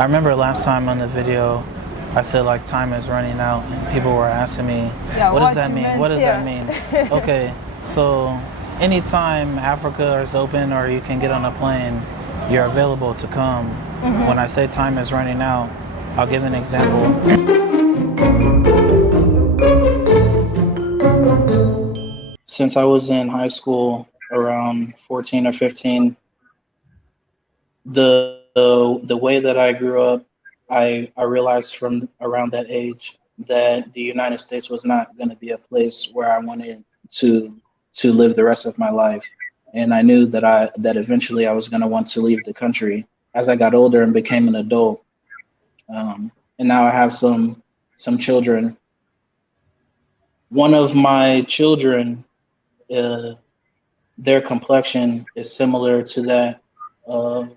I remember last time on the video, I said like time is running out, and people were asking me, Yeah, what does that mean? What does here? that mean? Okay, so anytime Africa is open or you can get on a plane, you're available to come. When I say time is running out, I'll give an example. Since I was in high school around 14 or 15, the way that I grew up, I realized from around that age that the United States was not going to be a place where I wanted to live the rest of my life, and I knew that eventually I was going to want to leave the country as I got older and became an adult. And now I have some children. One of my children, their complexion is similar to that of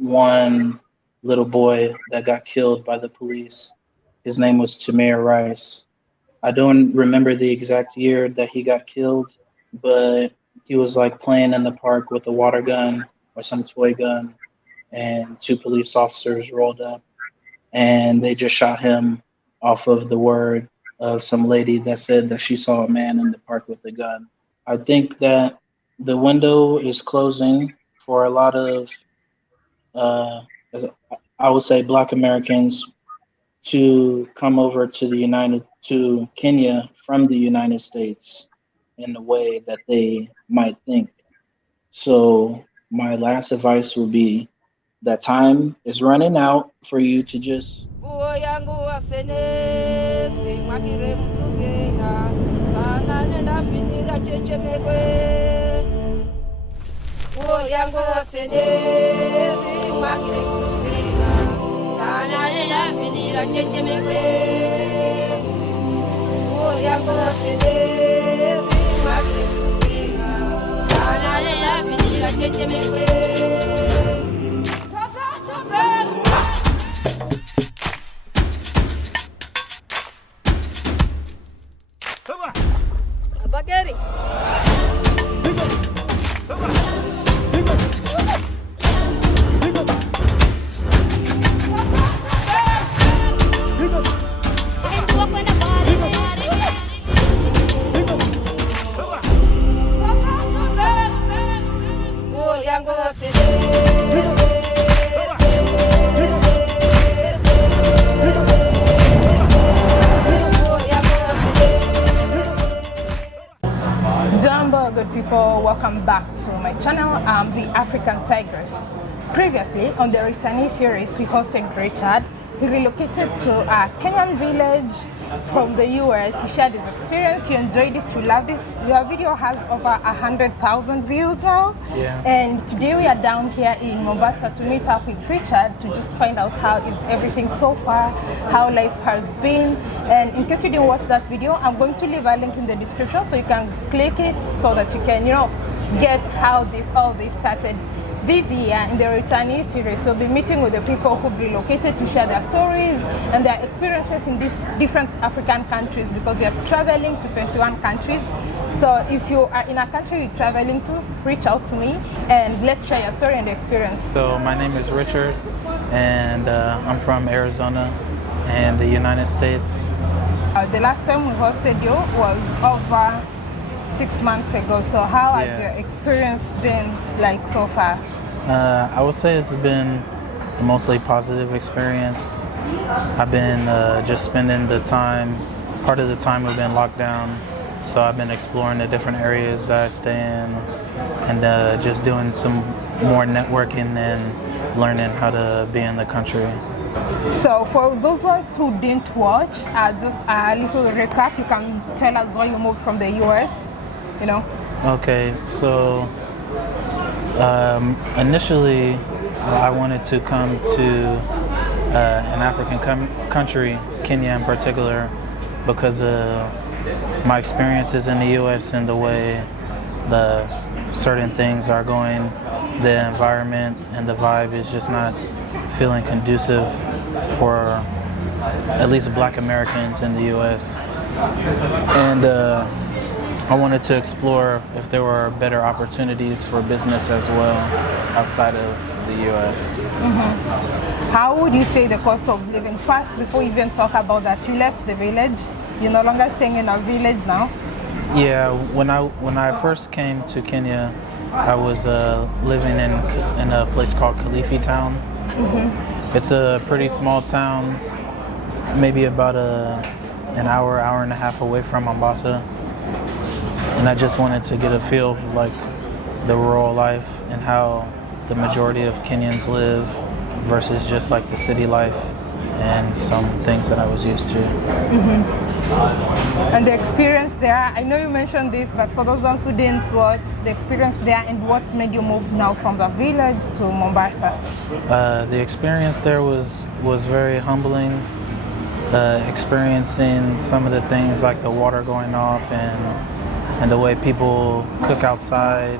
one little boy that got killed by the police. His name was Tamir Rice. I don't remember the exact year that he got killed, but he was like playing in the park with a water gun or some toy gun, and two police officers rolled up and they just shot him off of the word of some lady that said that she saw a man in the park with a gun. I think that the window is closing for a lot of uh, I would say Black Americans to come over to Kenya from the United States in the way that they might think. So my last advice would be that time is running out for you to just Jumbo, good people, welcome back to my channel. I'm the African Tigress. Previously, on the Returnees series, we hosted Richard. He relocated to a Kenyan village from the US. He shared his experience, he enjoyed it, he loved it. Your video has over 100,000 views now. Yeah. And today we are down here in Mombasa to meet up with Richard to just find out how is everything so far, how life has been. And in case you didn't watch that video, I'm going to leave a link in the description so you can click it so that you can, get how all this started. This year in the Returnees series, we'll be meeting with the people who've relocated to share their stories and their experiences in these different African countries, because we are traveling to 21 countries. So if you are in a country you're traveling to, reach out to me and let's share your story and experience. So my name is Richard, and I'm from Arizona and the United States. The last time we hosted you was over 6 months ago. So how has your experience been like so far? I would say it's been a mostly positive experience. I've been just spending the time, part of the time we've been locked down, so I've been exploring the different areas that I stay in and just doing some more networking and learning how to be in the country. So for those ones who didn't watch, just a little recap, you can tell us why you moved from the US, Okay, so initially I wanted to come to an African country, Kenya in particular, because of my experiences in the US and the way the certain things are going. The environment and the vibe is just not feeling conducive for at least Black Americans in the US. And I wanted to explore if there were better opportunities for business as well outside of the US. How would you say the cost of living? First, before we even talk about that, you left the village. You're no longer staying in a village now. Yeah, when I first came to Kenya, I was living in a place called Kilifi Town. It's a pretty small town, maybe about an hour and a half away from Mombasa. And I just wanted to get a feel of like the rural life and how the majority of Kenyans live versus just like the city life and some things that I was used to. And the experience there, I know you mentioned this, but for those ones who didn't watch, the experience there and what made you move now from the village to Mombasa? The experience there was very humbling. Experiencing some of the things like the water going off and the way people cook outside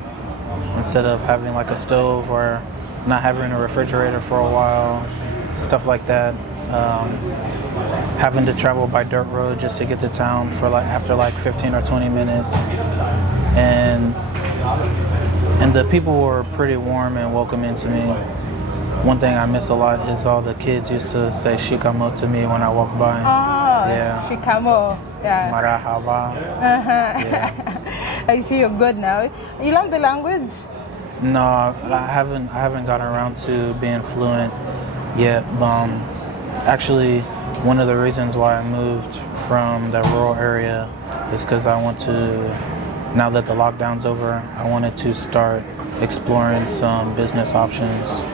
instead of having like a stove or not having a refrigerator for a while, stuff like that. Having to travel by dirt road just to get to town for after 15 or 20 minutes, and the people were pretty warm and welcoming to me. One thing I miss a lot is all the kids used to say shikamo to me when I walk by. Oh, yeah. Shikamo. Yeah. Marahaba. Yeah. I see you're good now. You learned the language? No, I haven't gotten around to being fluent yet. Actually, one of the reasons why I moved from the rural area is because I want to, now that the lockdown's over, I wanted to start exploring some business options.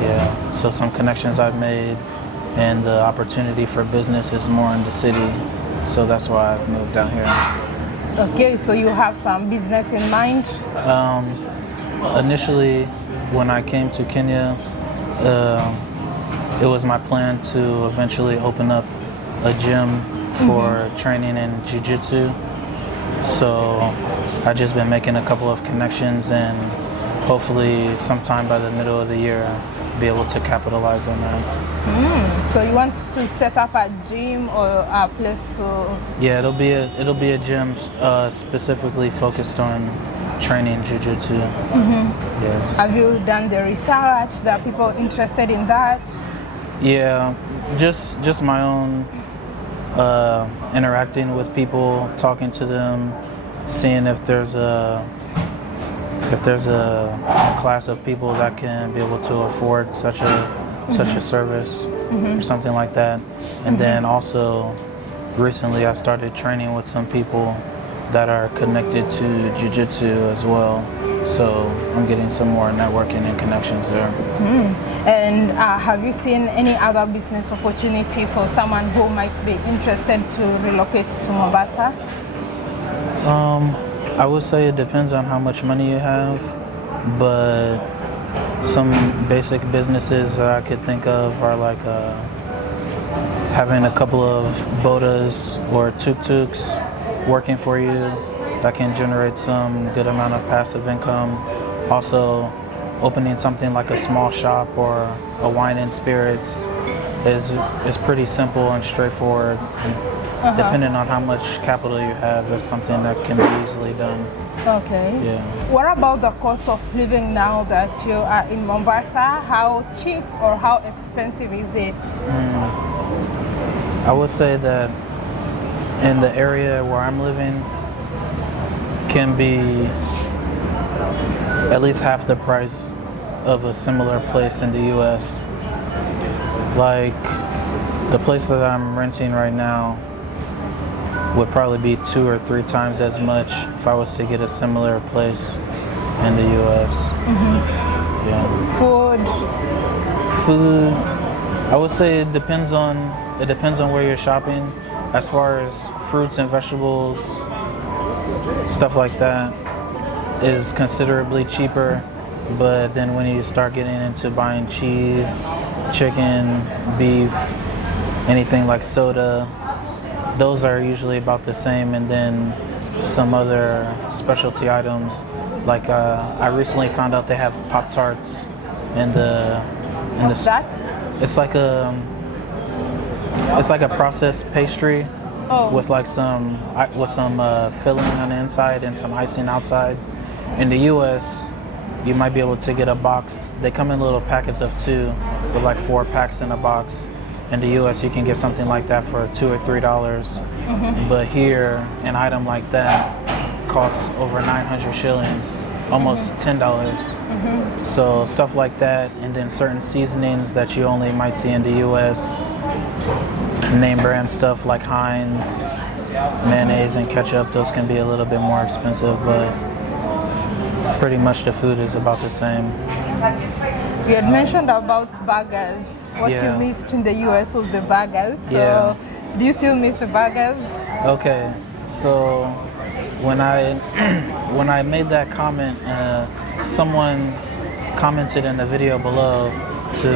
Yeah, so some connections I've made, and the opportunity for business is more in the city, so that's why I've moved down here. Okay, so you have some business in mind? Initially, when I came to Kenya, it was my plan to eventually open up a gym for training in jiu-jitsu. So I've just been making a couple of connections, and hopefully sometime by the middle of the year be able to capitalize on that. So you want to set up a gym or a place to... Yeah, it'll be a gym specifically focused on training jiu-jitsu. Yes. Have you done the research? There are people interested in that? Yeah, just my own interacting with people, talking to them, seeing if there's a class of people that can be able to afford such a service or something like that. And then also recently I started training with some people that are connected to jiu-jitsu as well. So I'm getting some more networking and connections there. And have you seen any other business opportunity for someone who might be interested to relocate to Mombasa? I would say it depends on how much money you have, but some basic businesses that I could think of are like having a couple of bodas or tuk-tuks working for you that can generate some good amount of passive income. Also, opening something like a small shop or a wine and spirits is pretty simple and straightforward. Depending on how much capital you have, it's something that can be easily done. Okay. Yeah. What about the cost of living now that you are in Mombasa? How cheap or how expensive is it? I would say that in the area where I'm living can be at least half the price of a similar place in the US. Like the place that I'm renting right now would probably be 2 or 3 times as much if I was to get a similar place in the US. Yeah. Food, I would say it depends on where you're shopping. As far as fruits and vegetables, stuff like that is considerably cheaper. But then when you start getting into buying cheese, chicken, beef, anything like soda, those are usually about the same. And then some other specialty items, like I recently found out they have Tarts in the. What's that? It's like a processed pastry with like some filling on the inside and some icing outside. In the U.S., you might be able to get a box. They come in little packets of 2 with like 4 packs in a box. In the US, you can get something like that for $2 or $3. But here, an item like that costs over 900 shillings, almost $10. So stuff like that, and then certain seasonings that you only might see in the US, name brand stuff like Heinz, mayonnaise and ketchup, those can be a little bit more expensive, but pretty much the food is about the same. You had mentioned about burgers. What you Yeah. missed in the US was the burgers. So Yeah. do you still miss the burgers? Okay, so when I made that comment, someone commented in the video below to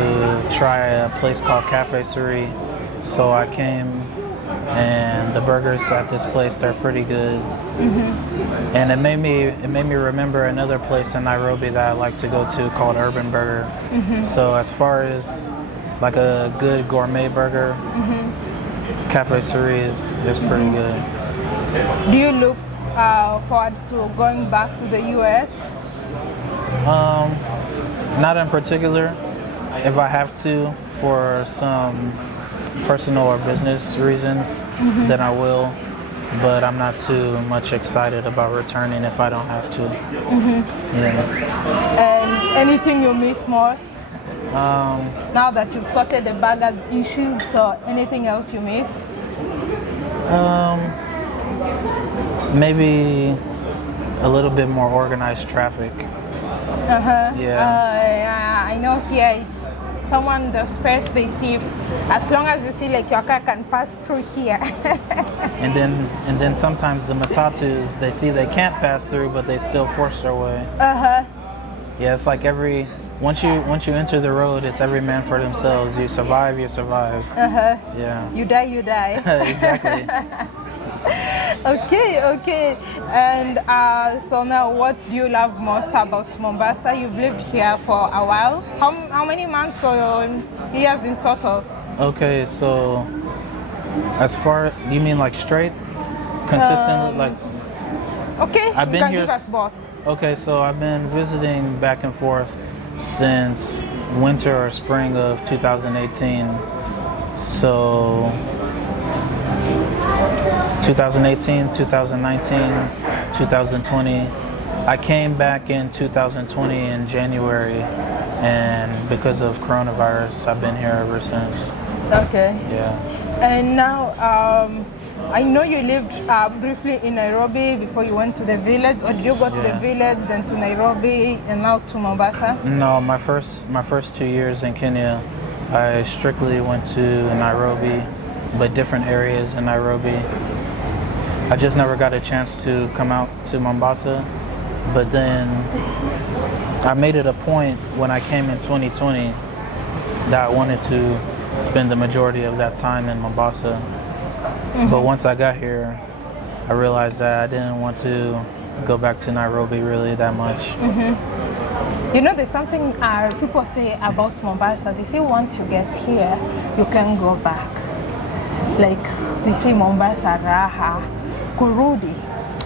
try a place called Cafe Suri. So I came, and the burgers at this place, they're pretty good. And it made me remember another place in Nairobi that I like to go to called Urban Burger. So as far as like a good gourmet burger, Cafe Suri is pretty good. Do you look forward to going back to the US? Not in particular. If I have to for some personal or business reasons, then I will. But I'm not too much excited about returning if I don't have to. Yeah. And anything you miss most? Now that you've sorted the burger issues, so anything else you miss? Maybe a little bit more organized traffic. Yeah. I know here it's someone, the space they see, as long as you see like your car can pass through here. And then sometimes the matatus, they see they can't pass through, but they still force their way. Yeah, it's like once you enter the road, it's every man for themselves. You survive, you survive. Yeah. You die, you die. Exactly. Okay. And so now, what do you love most about Mombasa? You've lived here for a while. How many months or years in total? Okay, so as far, you mean like straight, consistently, like? Okay, I've been you can here give us both. Okay, so I've been visiting back and forth since winter or spring of 2018. So 2018, 2019, 2020. I came back in 2020 in January, and because of coronavirus, I've been here ever since. Okay. Yeah. And now, I know you lived briefly in Nairobi before you went to the village, or did you go to the village, then to Nairobi, and now to Mombasa? No, my first 2 years in Kenya, I strictly went to Nairobi, but different areas in Nairobi. I just never got a chance to come out to Mombasa, but then I made it a point when I came in 2020 that I wanted to spend the majority of that time in Mombasa. But once I got here, I realized that I didn't want to go back to Nairobi really that much. You know, there's something people say about Mombasa. They say once you get here, you can go back. Like, they say Mombasa raha, kurudi.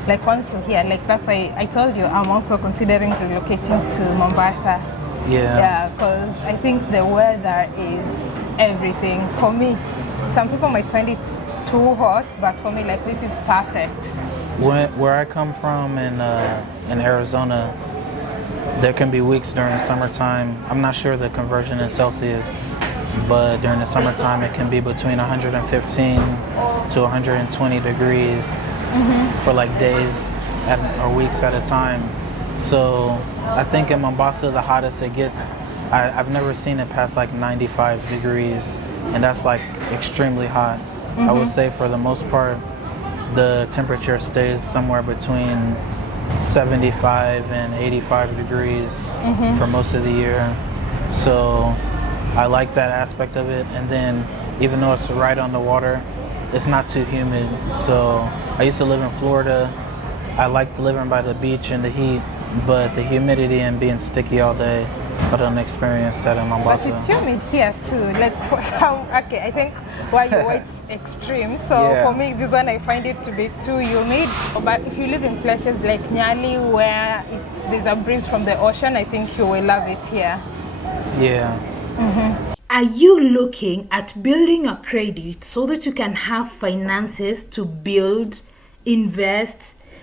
Like, once you're here, like, that's why I told you I'm also considering relocating to Mombasa. Yeah, because I think the weather is everything for me. Some people might find it too hot, but for me, like, this is perfect. Where I come from in Arizona, there can be weeks during the summertime. I'm not sure the conversion in Celsius, but during the summertime it can be between 115 to 120 degrees for like days or weeks at a time. So I think in Mombasa, the hottest it gets, I've never seen it past like 95 degrees, and that's like extremely hot. I would say for the most part, the temperature stays somewhere between 75 and 85 degrees for most of the year. So I like that aspect of it. And then even though it's right on the water, it's not too humid. So I used to live in Florida. I liked living by the beach and the heat, but the humidity and being sticky all day, I don't experience that in But Mombasa. it's humid here too. Like for some, okay, I think where you are it's extreme. So Yeah. for me, this one I find it to be too humid. But if you live in places like Nyali where there's a breeze from the ocean, I think you will love it here. Yeah. Are you looking at building a credit so that you can have finances to build, invest,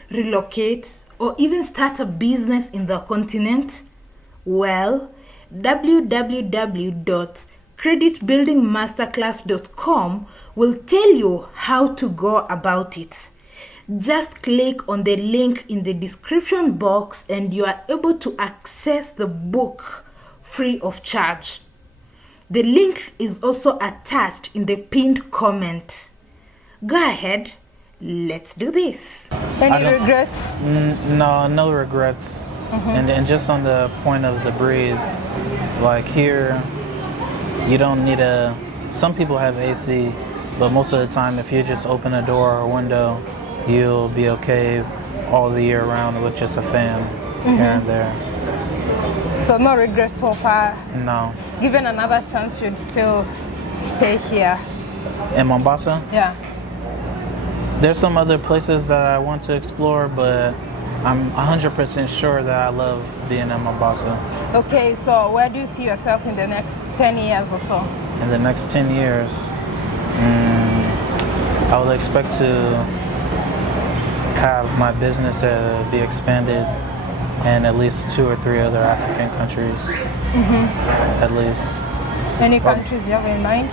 relocate, or even start a business in the continent? Well, www.creditbuildingmasterclass.com will tell you how to go about it. Just click on the link in the description box and you are able to access the book free of charge. The link is also attached in the pinned comment. Go ahead, let's do this. Any regrets? No regrets. And just on the point of the breeze, like here, you don't need some people have AC, but most of the time if you just open a door or a window, you'll be okay all the year round with just a fan here and there. So no regrets so far. No. Given another chance, you'd still stay here. In Mombasa, Yeah. there's some other places that I want to explore, but I'm 100% sure that I love being in Mombasa. Okay, so where do you see yourself in the next 10 years or so? In the next 10 years, I would expect to have my business be expanded in at least 2 or 3 other African countries, at least. Any countries you have in mind?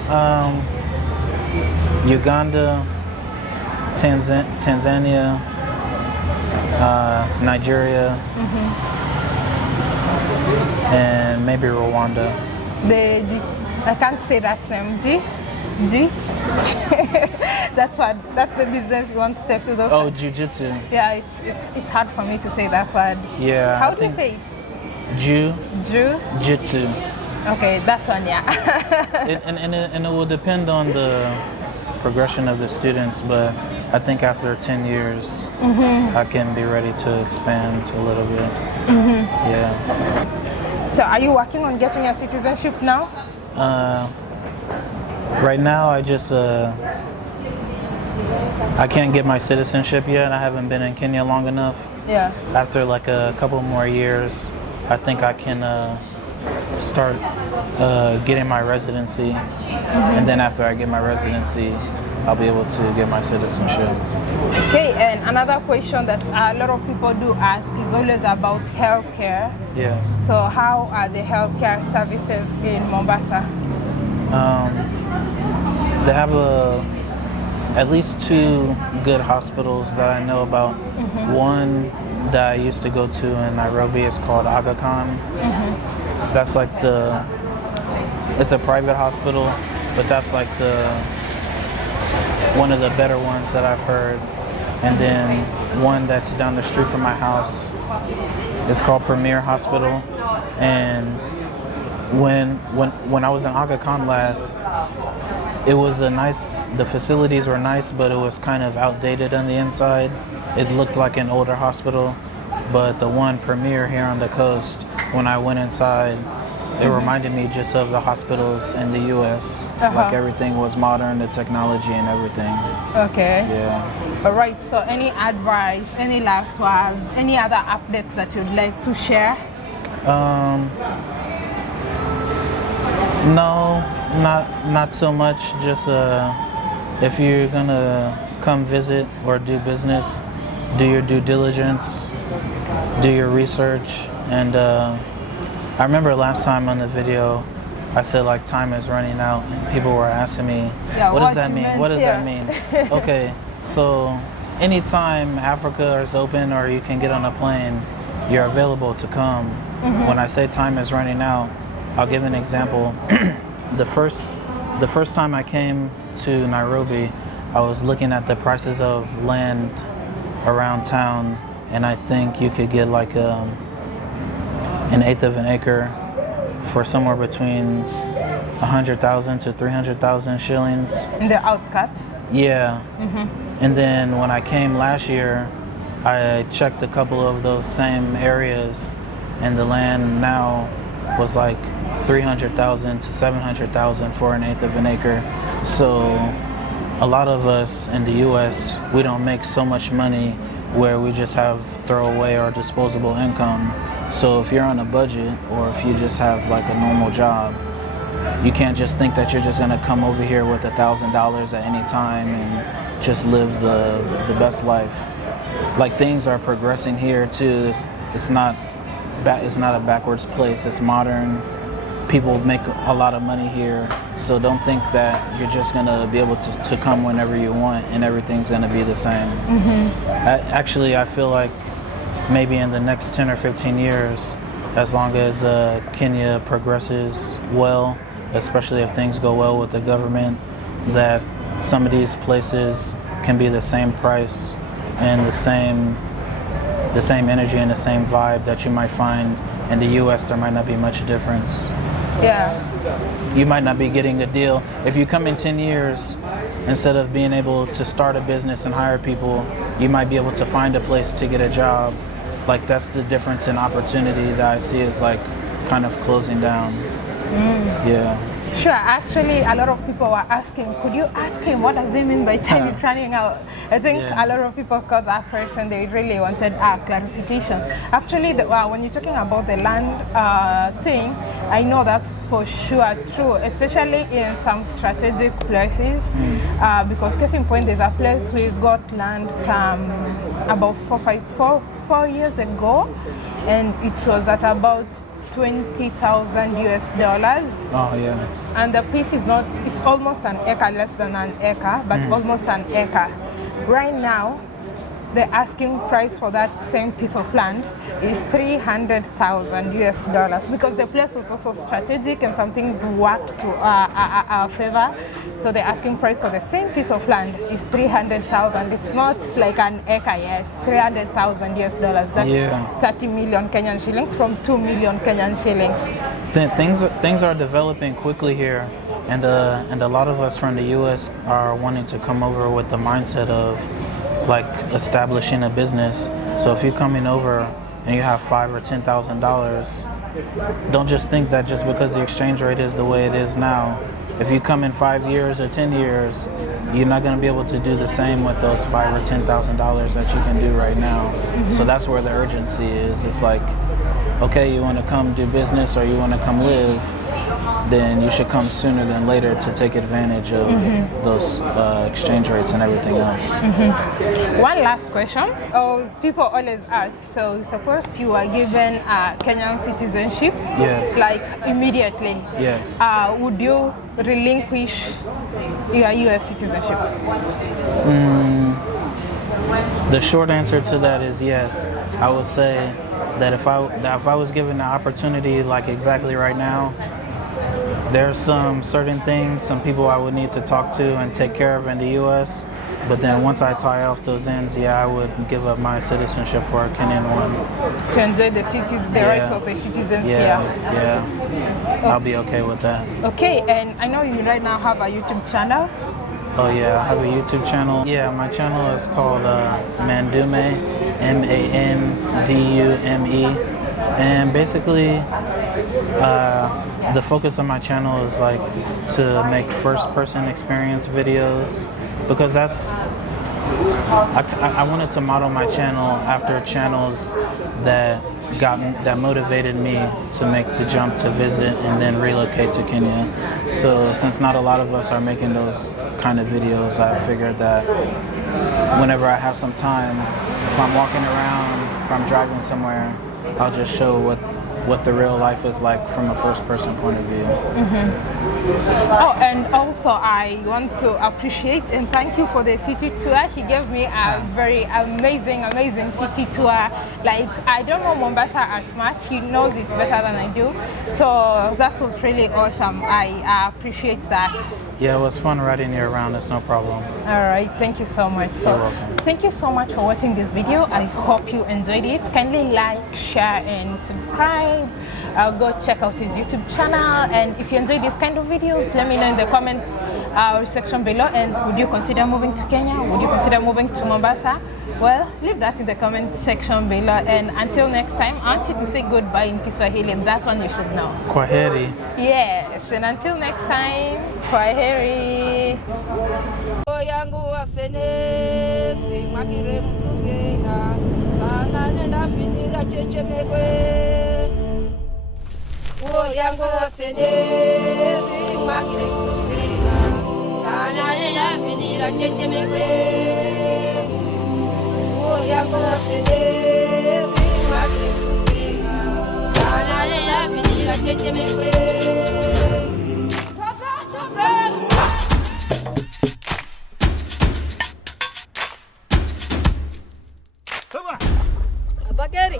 Uganda, Tanzania, Nigeria, and maybe Rwanda. I can't say that name. G? That's the business you want to take to those. Oh, jiu-jitsu. Yeah, it's hard for me to say that word. Yeah. How do you say it? Jiu-jitsu. Okay, that one, yeah. And it will depend on the progression of the students, but I think after 10 years, I can be ready to expand a little bit. Yeah. So are you working on getting your citizenship now? Right now, I can't get my citizenship yet. I haven't been in Kenya long enough. Yeah. After like a couple more years, I think I can start getting my residency. And then after I get my residency, I'll be able to get my citizenship. Okay, and another question that a lot of people do ask is always about healthcare. Yes. So how are the healthcare services in Mombasa? They have at least 2 good hospitals that I know about. One that I used to go to in Nairobi is called Aga Khan. That's like it's a private hospital, but that's like one of the better ones that I've heard. And then one that's down the street from my house is called Premier Hospital. And when I was in Aga Khan last, it was the facilities were nice, but it was kind of outdated on the inside. It looked like an older hospital, but the one Premier here on the coast, when I went inside, it reminded me just of the hospitals in the US. Like everything was modern, the technology and everything. Okay. Yeah. All right, so any advice, any last words, any other updates that you'd like to share? No, not so much. Just if you're gonna come visit or do business, do your due diligence, do your research, and I remember last time on the video, I said like time is running out, and people were asking me, what does that mean? What does that mean? Okay, so anytime Africa is open or you can get on a plane, you're available to come. When I say time is running out, I'll give an example. The first time I came to Nairobi, I was looking at the prices of land around town, and I think you could get like an eighth of an acre for somewhere between 100,000 to 300,000 shillings. In the outskirts? Yeah. And then when I came last year, I checked a couple of those same areas, and the land now was like 300,000 to 700,000 for an eighth of an acre. So a lot of us in the U.S., we don't make so much money where we just have throwaway or disposable income. So if you're on a budget, or if you just have like a normal job, you can't just think that you're just gonna come over here with $1,000 at any time and just live the best life. Like, things are progressing here too. It's not a backwards place. It's modern. People make a lot of money here, so don't think that you're just gonna be able to come whenever you want and everything's gonna be the same. Actually, I feel like maybe in the next 10 or 15 years, as long as Kenya progresses well, especially if things go well with the government, that some of these places can be the same price and the same energy and the same vibe that you might find in the U.S. There might not be much difference. Yeah. You might not be getting a deal. If you come in 10 years, instead of being able to start a business and hire people, you might be able to find a place to get a job. Like, that's the difference in opportunity that I see is like kind of closing down. Yeah. Sure, actually a lot of people were asking, could you ask him what does he mean by time is running out? I think a lot of people caught that first and they really wanted clarification. Actually, when you're talking about the land thing, I know that's for sure true, especially in some strategic places, because case in point, there's a place we got land about 4 years ago, and it was at about $20,000 US. Oh yeah. And the piece is not, it's almost an acre, less than an acre, but almost an acre. Right now, the asking price for that same piece of land is $300,000 US, because the place was also strategic and some things worked to our favor. So the asking price for the same piece of land is $300,000. It's not like an acre yet. $300,000 US. That's 30 million Kenyan shillings from 2 million Kenyan shillings. Things are developing quickly here, and a lot of us from the U.S. are wanting to come over with the mindset of like establishing a business. So if you're coming over and you have $5,000 or $10,000, don't just think that just because the exchange rate is the way it is now. If you come in 5 years or 10 years, you're not going to be able to do the same with those $5,000 or $10,000 that you can do right now. So that's where the urgency is. It's like, okay, you want to come do business or you want to come live, then you should come sooner than later to take advantage of those exchange rates and everything else. One last question. People always ask, so suppose you are given Kenyan citizenship, like immediately, would you relinquish your US citizenship? The short answer to that is yes. I would say that if I was given the opportunity, like exactly right now, there's some certain things, some people I would need to talk to and take care of in the U.S. But then once I tie off those ends, I would give up my citizenship for a Kenyan one. To enjoy the rights of the citizens here. Yeah, I'll be okay with that. Okay, and I know you right now have a YouTube channel. Oh yeah, I have a YouTube channel. Yeah, my channel is called Mandume, Mandume. And basically, the focus of my channel is like to make first-person experience videos, because that's I wanted to model my channel after channels that motivated me to make the jump to visit and then relocate to Kenya. So since not a lot of us are making those kind of videos, I figured that whenever I have some time, if I'm walking around, if I'm driving somewhere, I'll just show what the real life is like from a first-person point of view. Oh, and also I want to appreciate and thank you for the city tour. He gave me a very amazing city tour. Like, I don't know Mombasa as much. He knows it better than I do. So that was really awesome. I appreciate that. Yeah, it was fun riding you around. It's no problem. All right, thank you so much. So you're welcome. Thank you so much for watching this video. I hope you enjoyed it. Kindly like, share, and subscribe. Go check out his YouTube channel. And if you enjoy this kind of video, videos? Let me know in the comments section below. And would you consider moving to Kenya? Would you consider moving to Mombasa? Well, leave that in the comment section below. And until next time, I want you to say goodbye in Kiswahili. That one you should know. Kwaheri. Yes, and until next time, kwaheri. Bageri.